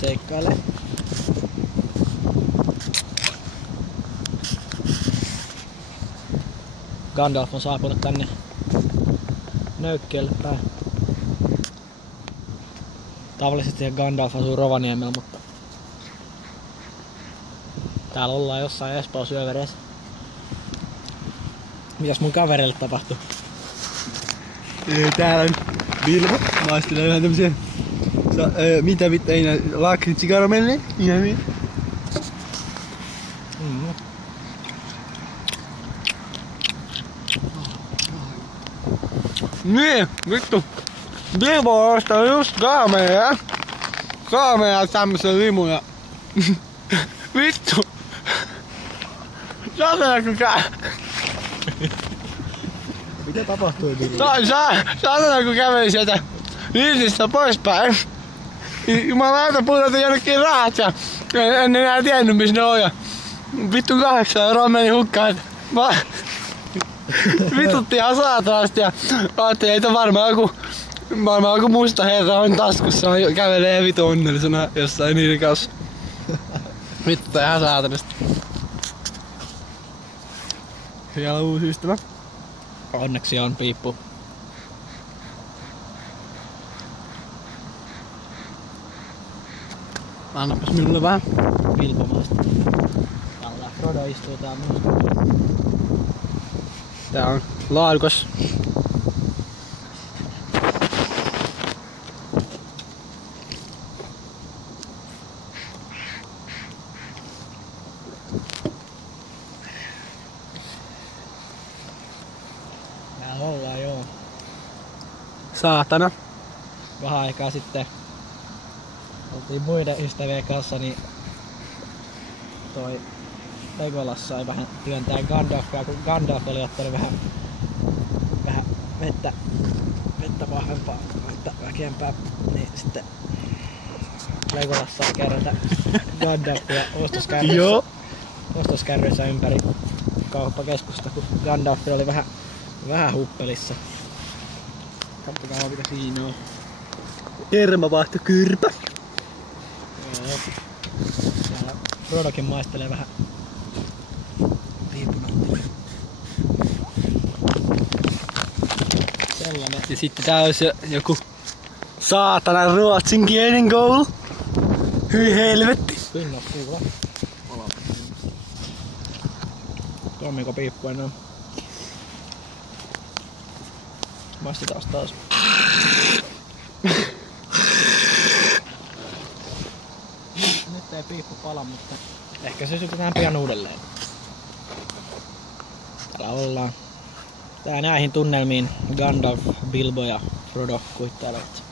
seikkailee. Gandalf on saapunut tänne Nöykkiölle päin. Tavallisesti Gandalf asuu Rovaniemellä, mutta täällä ollaan jossain Espoon syövereissä. Mitäs mun kaverille tapahtuu? Täällä on Vilmo. Maistelee vähän tämmösiä... mitä vittu, ei nää lakritsikaramelleja? Ihan hyvin. Niin, vittu. Vilmo on ostanut just kaamea tämmösen limuja. Vittu. Mitä tapahtui? Saatana kun käveli sieltä Lillistä poispäin. Jumalauta puhutaan jonnekin rahat ja en enää tiennyt missä ne on ja vittu 8 € meni hukkaan. Vitutti ihan saatanasti ja ajattelin, että varmaan joku musta herra on taskussa kävelee vitu onnellisena jossain niiden kanssa. Vittu ihan saatanasti. Siellä on uusi ystävä. Onneksi on piippu. Annapas minulle vähän. Vilpomaista. Täällä Frodo istuu täällä myös. Tää on laadukas. Täällä ollaan joo. Saatana. Vähän aikaa sitten oltiin muiden ystävien kanssa, niin toi Legolas sai vähän työntää Gandalfia, kun Gandalf oli ottanut vähän vettä vahvempaa, vettä väkeämpää, niin sitten Legolas sai kerätä Gandalfia ostoskärryissä ympäri kauppakeskusta, kun Gandalf oli vähän huppelissa. Katsotaan mitä siinä on. Hermavaihtokyrpä. Joo. Täällä Frodokin maistelee vähän piipunottia. Sellainen. Ja sitten tää olisi joku saatana ruotsinkielinen koulu. Hyi helvetti. Pinnas kuule. Toimiko piippu enää? Maistetaan taas. Nyt ei piippu pala, mutta ehkä se sytytään pian uudelleen. Täällä ollaan. Tää näihin tunnelmiin Gandalf, Bilbo ja Frodo kuittailevat.